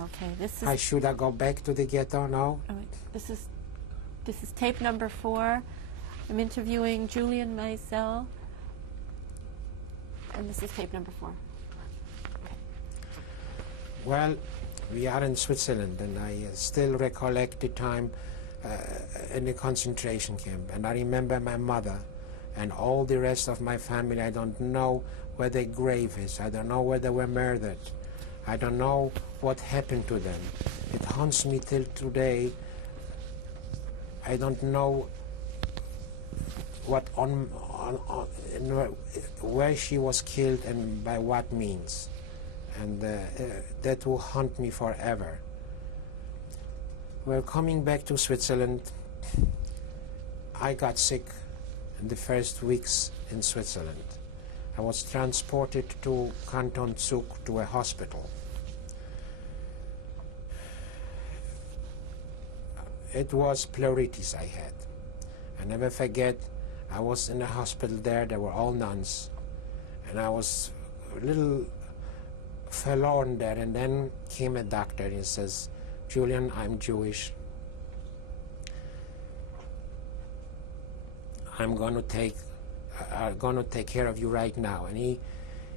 Okay, this is... Should I go back to the ghetto now? Oh, wait. This is tape number 4. I'm interviewing Julian Mysels, and this is tape number 4. Well, we are in Switzerland, and I still recollect the time in the concentration camp. And I remember my mother and all the rest of my family. I don't know where their grave is. I don't know where they were murdered. I don't know what happened to them. It haunts me till today. I don't know what where she was killed and by what means. And that will haunt me forever. Well, coming back to Switzerland, I got sick in the first weeks in Switzerland. I was transported to Canton Zug to a hospital. It was pleuritis I had. I never forget, I was in a hospital there were all nuns, and I was a little forlorn there, and then came a doctor and he says, "Julian, I'm Jewish. I'm going to take care of you right now." And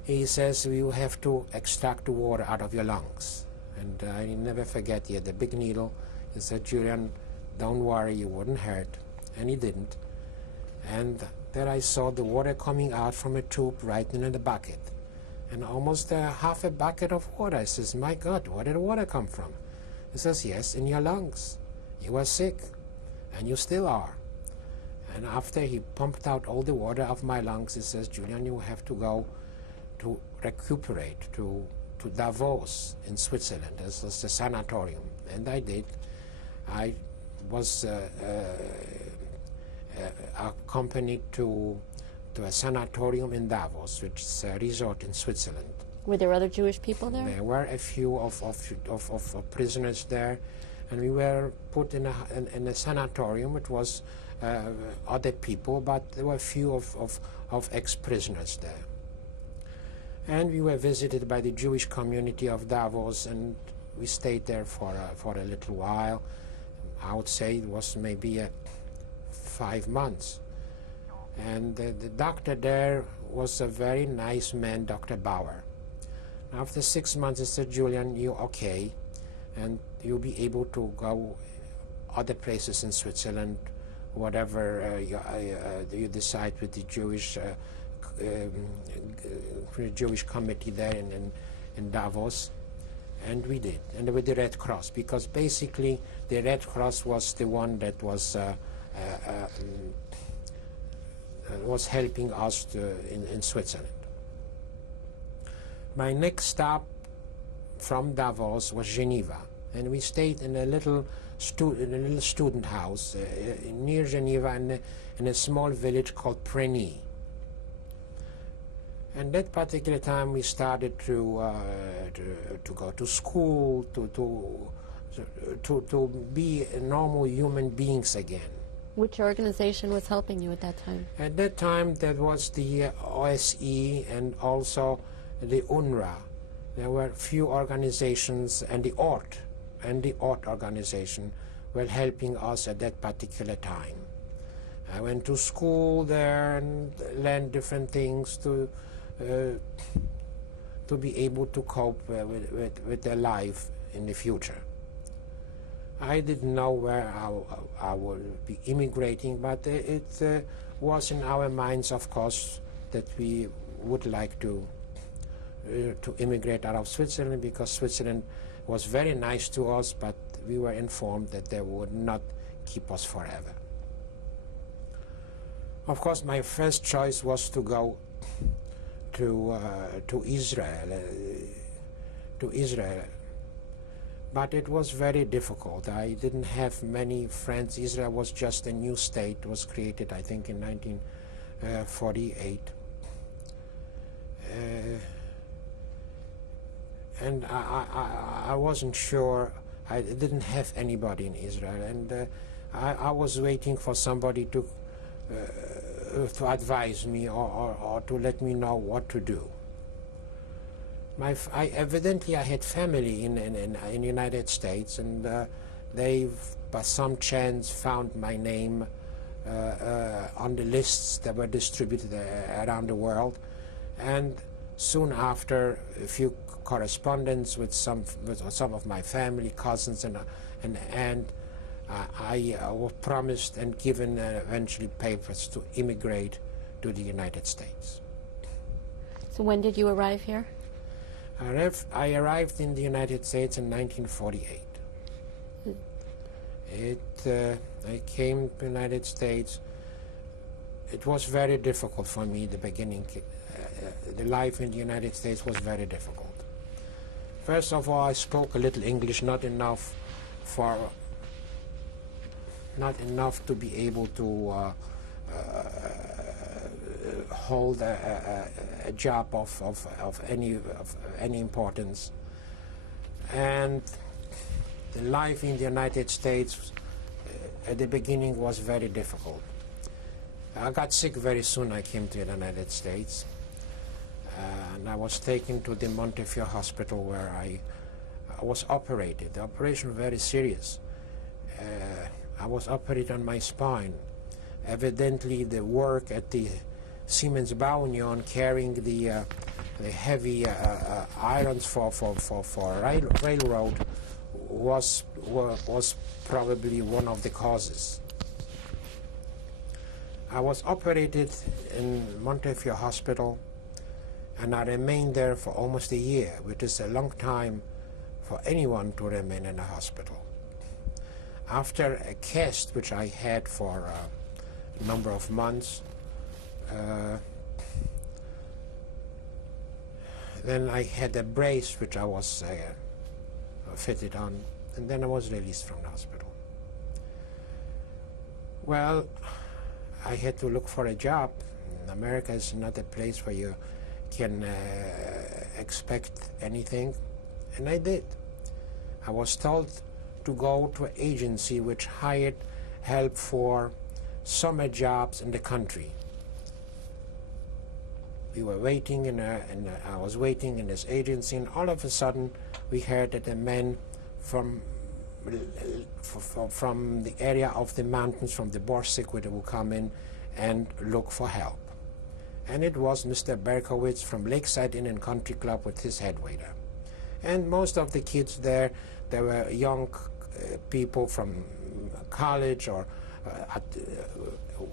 he says, "You have to extract the water out of your lungs." And I never forget, he had a big needle. He said, "Julian, don't worry, you wouldn't hurt." And he didn't. And there I saw the water coming out from a tube right in the bucket. And almost half a bucket of water. I says, "My God, where did the water come from?" He says, "Yes, in your lungs. You were sick, and you still are." And after he pumped out all the water of my lungs, he says, "Julian, you have to go to recuperate to Davos in Switzerland. This is a sanatorium." And I did. I was accompanied to a sanatorium in Davos, which is a resort in Switzerland. Were there other Jewish people there? There were a few of prisoners there, and we were put in a sanatorium. It was other people, but there were a few of ex-prisoners there. And we were visited by the Jewish community of Davos, and we stayed there for a little while. I would say it was maybe 5 months. And the doctor there was a very nice man, Dr. Bauer. After 6 months, he said, "Julian, you're okay, and you'll be able to go other places in Switzerland, whatever you decide with the Jewish committee there in Davos." And we did, and with the Red Cross, because basically the Red Cross was the one that was helping us in Switzerland. My next stop from Davos was Geneva, and we stayed in a little student house near Geneva in a small village called Preny. And that particular time we started to go to school, to be normal human beings again. Which organization was helping you at that time? At that time, there was the OSE and also the UNRWA. There were few organizations, and the ORT organization were helping us at that particular time. I went to school there and learned different things to be able to cope with their life in the future. I didn't know where I would be immigrating, but it was in our minds, of course, that we would like to immigrate out of Switzerland, because Switzerland was very nice to us, but we were informed that they would not keep us forever. Of course, my first choice was to go to Israel. But it was very difficult. I didn't have many friends. Israel was just a new state. It was created, I think, in 1948. And I wasn't sure. I didn't have anybody in Israel. And I was waiting for somebody to advise me or to let me know what to do. Evidently I had family in the United States, and they, by some chance, found my name on the lists that were distributed around the world. And soon after, a few correspondence with some of my family, cousins, and I was promised and given eventually papers to immigrate to the United States. So when did you arrive here? I arrived in the United States in 1948. I came to the United States. It was very difficult for me, the beginning. The life in the United States was very difficult. First of all, I spoke a little English, not enough to be able to hold a job of any importance. And the life in the United States at the beginning was very difficult. I got sick very soon. I came to the United States, and I was taken to the Montefiore Hospital, where I was operated. The operation was very serious. I was operated on my spine. Evidently, the work at the Siemens Bauunion carrying the heavy irons for railroad was probably one of the causes. I was operated in Montefiore Hospital, and I remained there for almost a year, which is a long time for anyone to remain in a hospital. After a cast which I had for a number of months, then I had a brace which I was fitted on, and then I was released from the hospital. Well, I had to look for a job. America is not a place where you can expect anything, and I did. I was told to go to an agency which hired help for summer jobs in the country. We were waiting, I was waiting in this agency, and all of a sudden we heard that a man from the area of the mountains, from the Borsig, would come in and look for help. And it was Mr. Berkowitz from Lakeside Inn and Country Club with his head waiter. And most of the kids there were young people from college or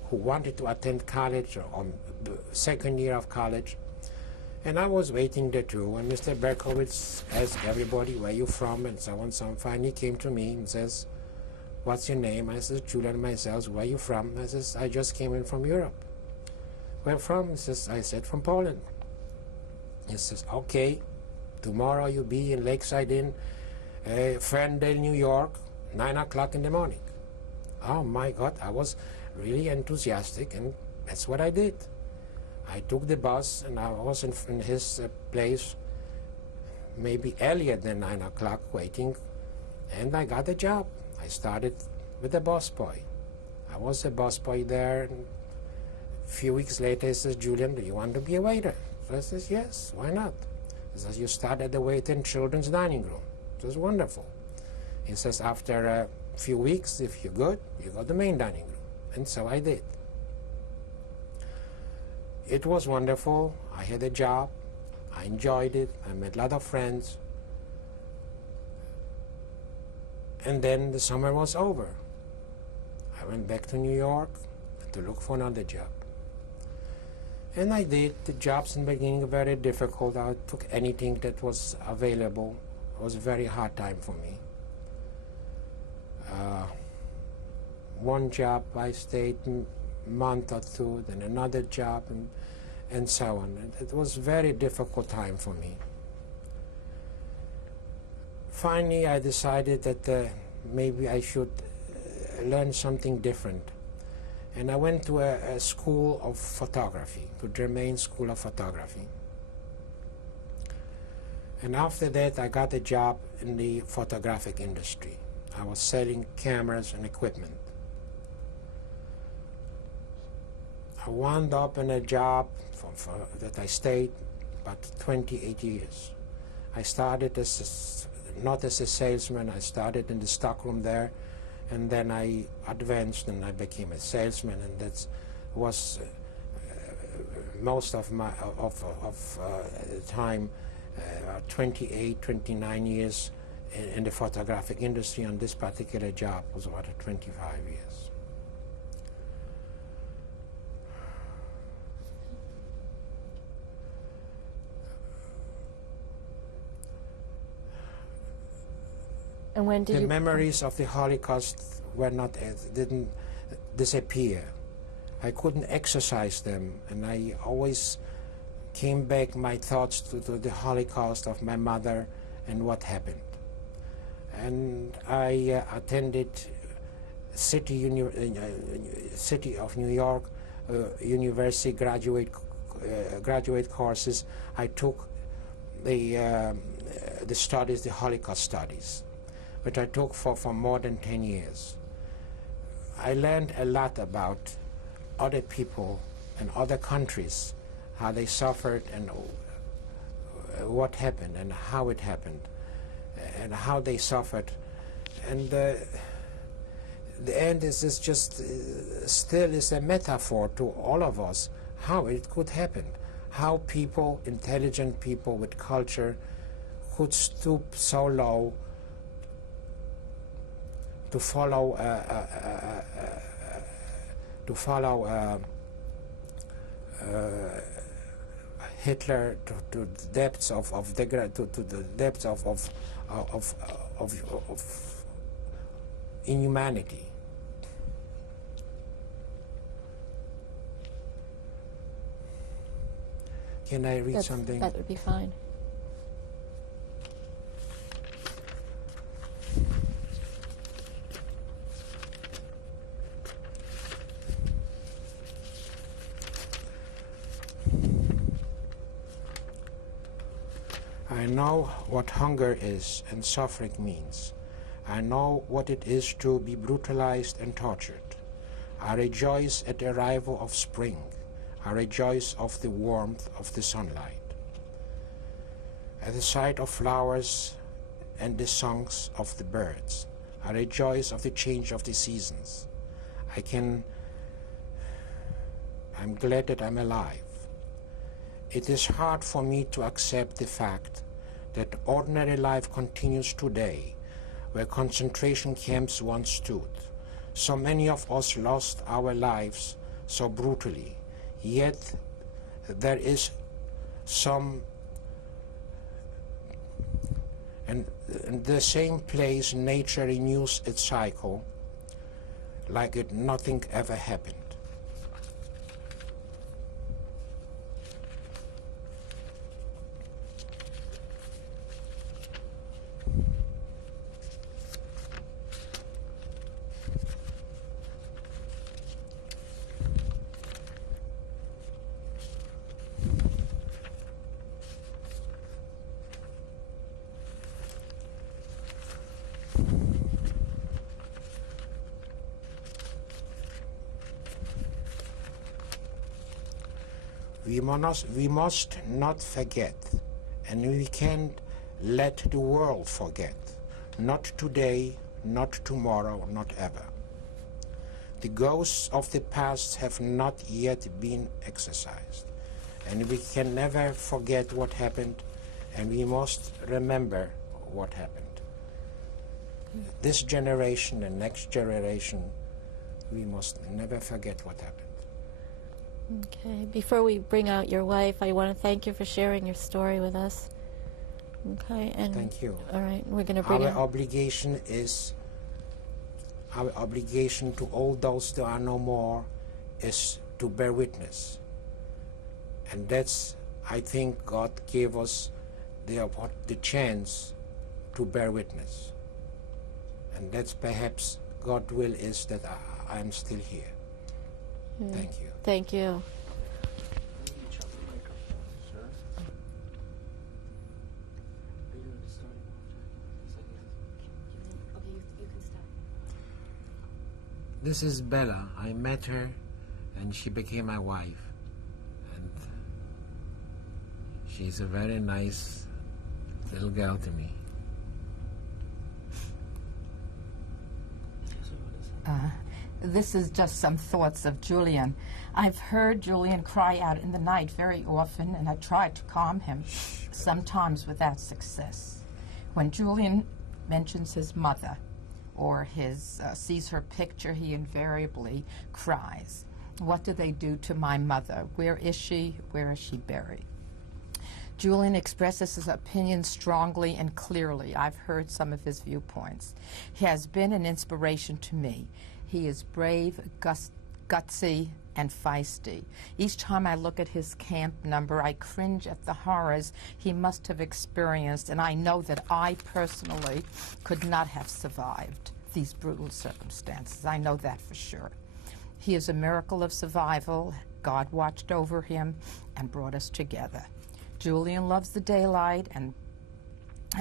who wanted to attend college or on the second year of college. And I was waiting there too, and Mr. Berkowitz asked everybody, where you from, and so on. So finally he came to me and says, what's your name? I says, Julian Mysels. Where you from? I says, I just came in from Europe. Where from? He says, I said, from Poland. He says, okay, tomorrow you'll be in Lakeside Inn, Ferndale, New York, 9 o'clock in the morning. Oh my God, I was really enthusiastic, and that's what I did. I took the bus, and I was in his place maybe earlier than 9 o'clock waiting, and I got a job. I started with a busboy. I was a busboy there, and a few weeks later he says, Julian, do you want to be a waiter? So I says, yes, why not? He says, you start at the waiter in children's dining room. It was wonderful. He says, after a few weeks, if you're good, you go to the main dining room. And so I did. It was wonderful. I had a job. I enjoyed it. I met a lot of friends. And then the summer was over. I went back to New York to look for another job. And I did. The jobs in the beginning were very difficult. I took anything that was available. It was a very hard time for me. One job I stayed a month or two, then another job, and so on. And it was a very difficult time for me. Finally, I decided that maybe I should learn something different. And I went to a school of photography, to Germain School of Photography. And after that, I got a job in the photographic industry. I was selling cameras and equipment. I wound up in a job that I stayed about 28 years. I started not as a salesman. I started in the stockroom there, and then I advanced and I became a salesman, and that was most of my time, 28, 29 years in the photographic industry. On this particular job was about 25 years. And when did The you... memories of the Holocaust didn't disappear. I couldn't exercise them, and I always came back my thoughts to the Holocaust of my mother and what happened. And I attended City of New York University graduate courses. I took the studies, the Holocaust studies, which I took for more than 10 years. I learned a lot about other people and other countries, how they suffered and what happened and how it happened and how they suffered. And the end is just still is a metaphor to all of us, how it could happen, how people, intelligent people with culture, could stoop so low to follow Hitler to the depths of inhumanity. Can I read something? That would be fine. I know what hunger is and suffering means. I know what it is to be brutalized and tortured. I rejoice at the arrival of spring. I rejoice of the warmth of the sunlight. At the sight of flowers and the songs of the birds. I rejoice of the change of the seasons. I'm glad that I'm alive. It is hard for me to accept the fact that ordinary life continues today, where concentration camps once stood. So many of us lost our lives so brutally, yet there is some, and in the same place nature renews its cycle like nothing ever happened. We must not forget, and we can't let the world forget. Not today, not tomorrow, not ever. The ghosts of the past have not yet been exorcised, and we can never forget what happened, and we must remember what happened. This generation and next generation, we must never forget what happened. Okay. Before we bring out your wife, I want to thank you for sharing your story with us. Okay. And thank you. All right. We're going to bring our obligation to all those that are no more is to bear witness. And that's, I think God gave us the chance to bear witness. And that's perhaps God's will is that I'm still here. Thank you. Thank you. This is Bella. I met her and she became my wife. And she's a very nice little girl to me. This is just some thoughts of Julian. I've heard Julian cry out in the night very often, and I tried to calm him, sometimes without success. When Julian mentions his mother or sees her picture, he invariably cries. What do they do to my mother? Where is she? Where is she buried? Julian expresses his opinions strongly and clearly. I've heard some of his viewpoints. He has been an inspiration to me. He is brave, gutsy, and feisty. Each time I look at his camp number, I cringe at the horrors he must have experienced, and I know that I personally could not have survived these brutal circumstances. I know that for sure. He is a miracle of survival. God watched over him and brought us together. Julian loves the daylight and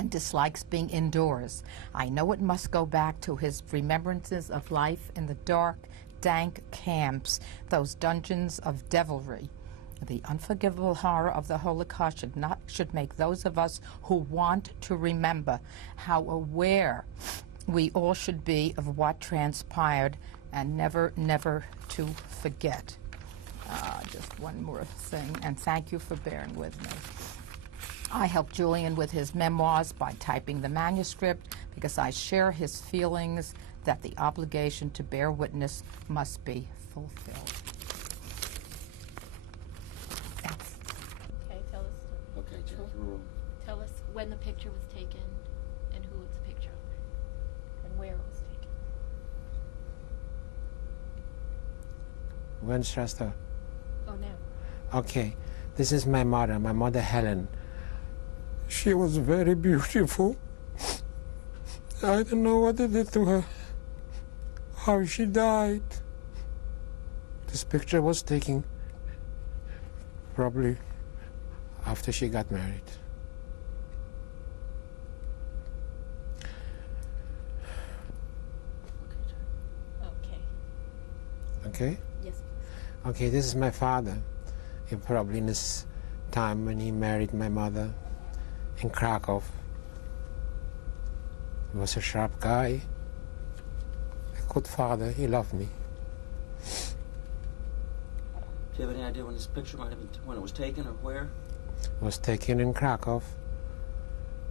dislikes being indoors. I know it must go back to his remembrances of life in the dark, dank camps, those dungeons of devilry. The unforgivable horror of the Holocaust should make those of us who want to remember how aware we all should be of what transpired and never, never to forget. Just one more thing, and thank you for bearing with me. I helped Julian with his memoirs by typing the manuscript because I share his feelings that the obligation to bear witness must be fulfilled. Thanks. Okay, tell us. Okay, check your room. Tell us when the picture was taken and who it's a picture of and where it was taken. When shall I start? Oh, now. Okay, this is my mother Helen. She was very beautiful. I don't know what they did to her, how she died. This picture was taken probably after she got married. Okay. Okay? Yes. Okay, this is my father. He probably in this time when he married my mother in Krakow. He was a sharp guy, a good father. He loved me. Do you have any idea when this picture might have been, when it was taken or where? It was taken in Krakow,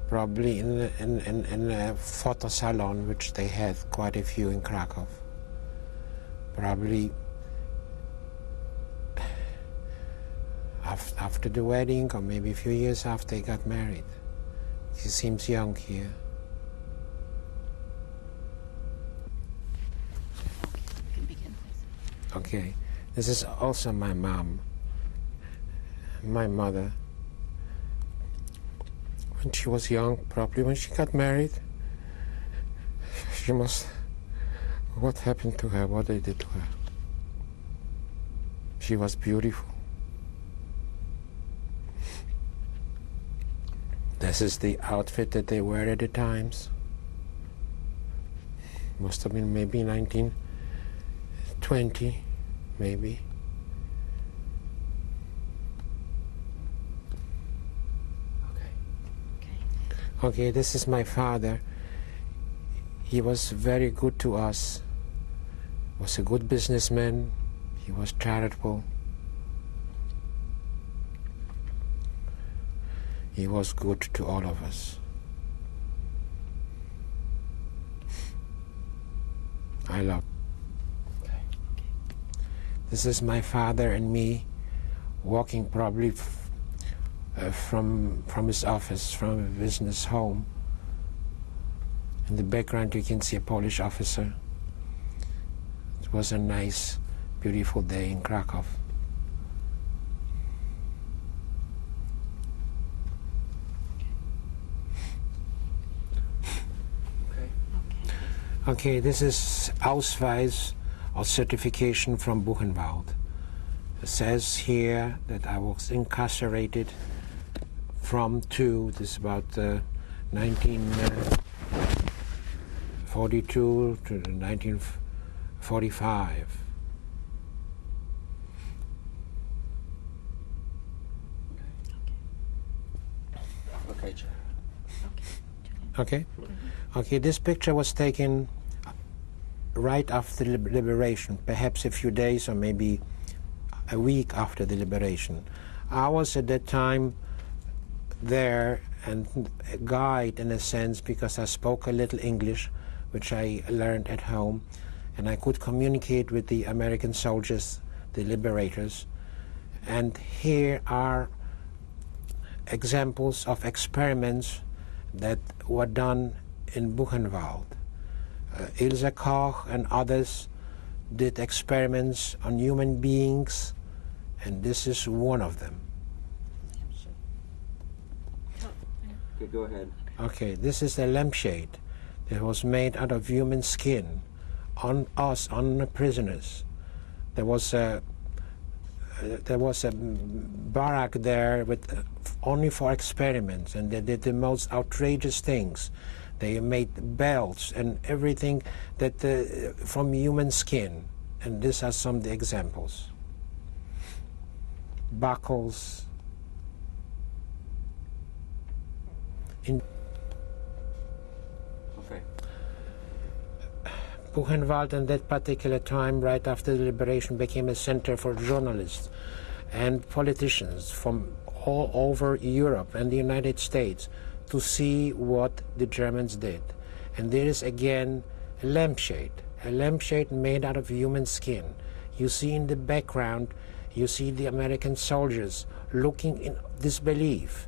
probably in a photo salon, which they had quite a few in Krakow. Probably after the wedding, or maybe a few years after they got married. He seems young here. You can begin, please. Okay, this is also my mom, my mother. When she was young, probably when she got married, what happened to her, what they did to her. She was beautiful. This is the outfit that they wear at the times. Must have been maybe 1920, maybe. Okay, this is my father. He was very good to us. Was a good businessman. He was charitable. He was good to all of us. I love. This is my father and me walking probably from his office, from a business home. In the background you can see a Polish officer. It was a nice, beautiful day in Krakow. Okay, this is Ausweis or certification from Buchenwald. It says here that I was incarcerated from this is about 1942 to 1945. Okay, Jack. Okay? Okay, this picture was taken right after the liberation, perhaps a few days or maybe a week after the liberation. I was at that time there and a guide in a sense because I spoke a little English, which I learned at home, and I could communicate with the American soldiers, the liberators. And here are examples of experiments that were done in Buchenwald. Ilse Koch and others did experiments on human beings, and this is one of them. Okay, go ahead. Okay, this is a lampshade that was made out of human skin on us, on the prisoners. There was a barrack there with only for experiments, and they did the most outrageous things. They made belts and everything that from human skin, and these are some of the examples. Buckles. Okay. Buchenwald at that particular time, right after the liberation, became a center for journalists and politicians from all over Europe and the United States to see what the Germans did. And there is again a lampshade made out of human skin. You see in the background, you see the American soldiers looking in disbelief,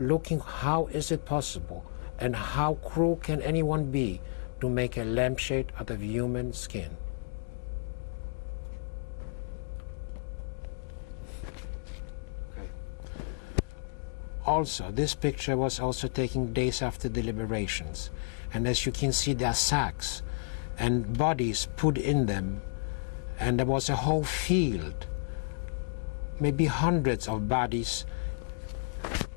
looking how is it possible and how cruel can anyone be to make a lampshade out of human skin. Also, this picture was also taken days after the liberations. And as you can see, there are sacks and bodies put in them. And there was a whole field, maybe hundreds of bodies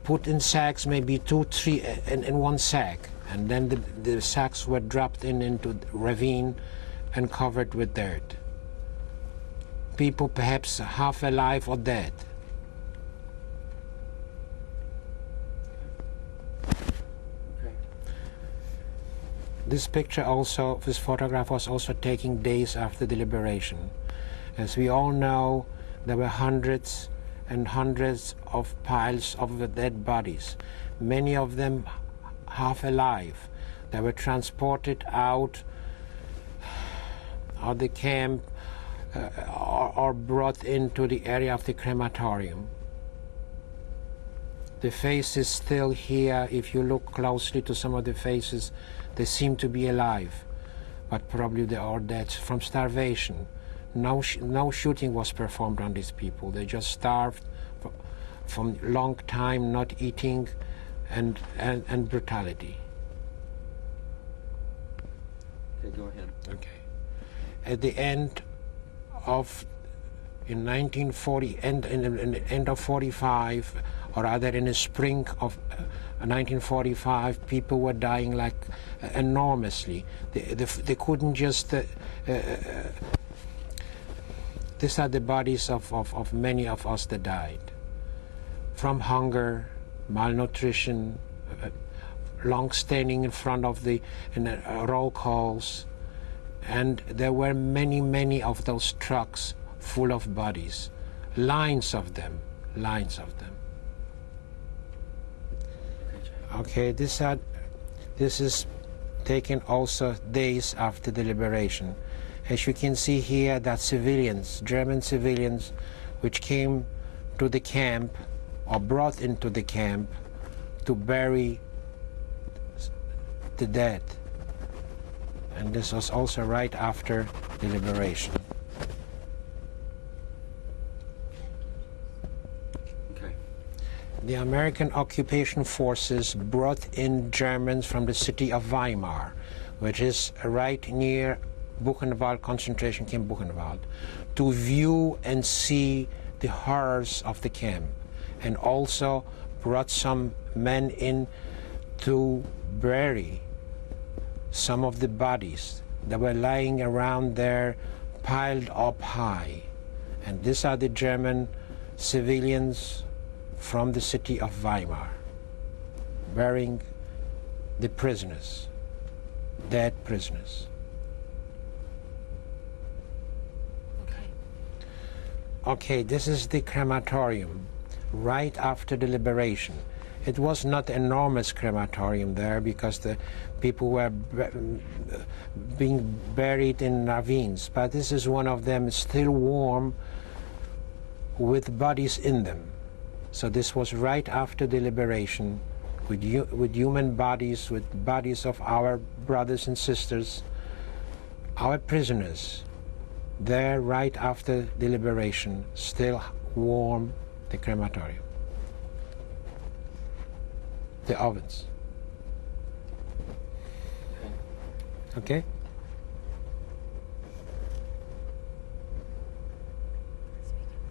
put in sacks, maybe 2, 3 in one sack. And then the sacks were dropped into the ravine and covered with dirt. People perhaps half alive or dead. This picture also, this photograph was also taken days after the liberation. As we all know, there were hundreds and hundreds of piles of the dead bodies, many of them half alive. They were transported out of the camp or brought into the area of the crematorium. The face is still here. If you look closely to some of the faces, they seem to be alive, but probably they are dead from starvation. No shooting was performed on these people. They just starved from long time not eating and brutality. Okay, go ahead. Okay. At the end of, in 1940, in the end of 45, or rather in the spring of 1945, people were dying like enormously. They couldn't just. These are the bodies of many of us that died from hunger, malnutrition, long standing in front of the roll calls, and there were many of those trucks full of bodies, lines of them. Okay, this is taken also days after the liberation. As you can see here, that civilians, German civilians, which came to the camp or brought into the camp to bury the dead. And this was also right after the liberation. The American occupation forces brought in Germans from the city of Weimar, which is right near Buchenwald, concentration camp Buchenwald, to view and see the horrors of the camp, and also brought some men in to bury some of the bodies that were lying around there, piled up high. And these are the German civilians from the city of Weimar, burying the prisoners, dead prisoners. Okay, this is the crematorium right after the liberation. It was not an enormous crematorium there because the people were being buried in ravines, but this is one of them, still warm with bodies in them. So this was right after the liberation, with human bodies, with bodies of our brothers and sisters, our prisoners, there right after the liberation, still warm, the crematorium, the ovens. Okay?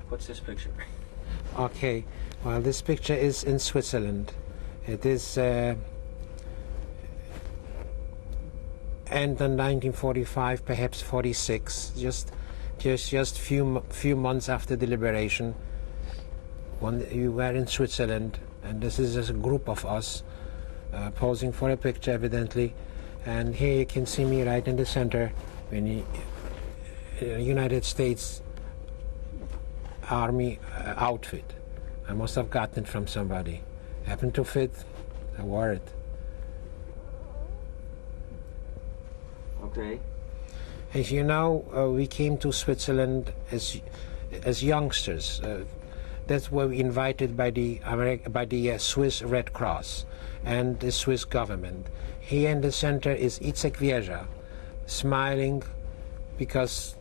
What's this picture? Okay, well, this picture is in Switzerland. It is end of 1945, perhaps 46, just few months after the liberation. When you were in Switzerland, and this is a group of us posing for a picture, evidently. And here you can see me right in the center, in the United States Army outfit. I must have gotten it from somebody. Happened to fit, I wore it. Okay. As you know, we came to Switzerland as youngsters. That's where we invited by the Swiss Red Cross and the Swiss government. Here in the center is Itzek Wieża, smiling because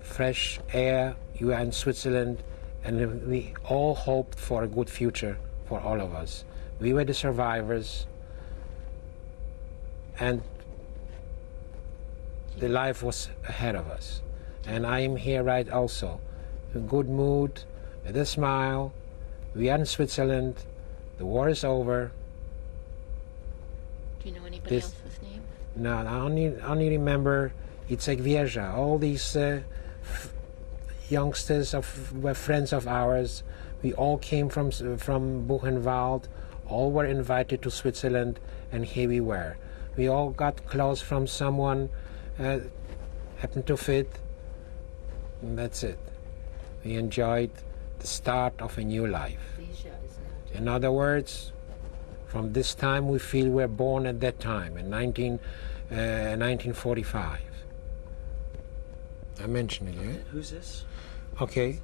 fresh air, you are in Switzerland, and we all hoped for a good future for all of us. We were the survivors, and the life was ahead of us. And I am here right also, in good mood, with a smile. We are in Switzerland, the war is over. Do you know anybody else's name? No, I only remember Itzek Wieża. All these youngsters were friends of ours. We all came from Buchenwald. All were invited to Switzerland, and here we were. We all got clothes from someone, happened to fit, and that's it. We enjoyed the start of a new life. In other words, from this time we feel we're born at that time, in 1945. I mentioned it, yeah? Who's this? Okay.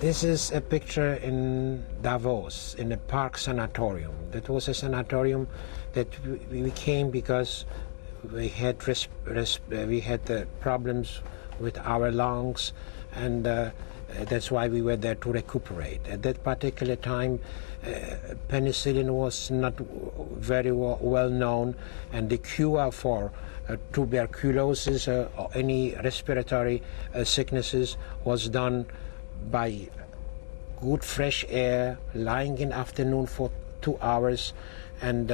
This is a picture in Davos, in a park sanatorium. That was a sanatorium that we came because we had problems with our lungs, and that's why we were there to recuperate. At that particular time, penicillin was not very well known, and the cure for tuberculosis or any respiratory sicknesses was done by good fresh air, lying in afternoon for 2 hours, and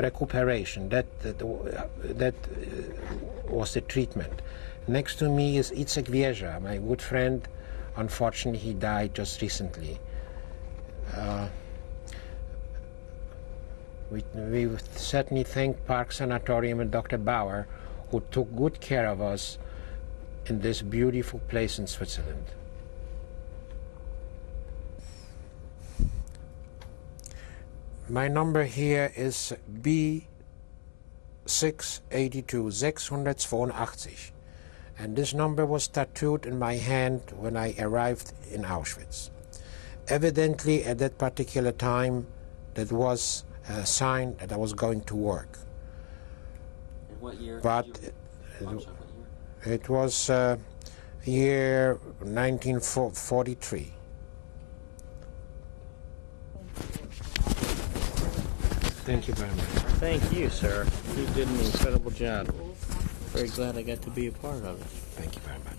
recuperation. That was the treatment. Next to me is Itzek Wieża, my good friend. Unfortunately, he died just recently. We certainly thank Park Sanatorium and Dr. Bauer, who took good care of us in this beautiful place in Switzerland. My number here is B682, 682. And this number was tattooed in my hand when I arrived in Auschwitz. Evidently, at that particular time, that was a sign that I was going to work. In what year? But it was year 1943. Thank you very much. Thank you, sir. You did an incredible job. Very glad I got to be a part of it. Thank you very much.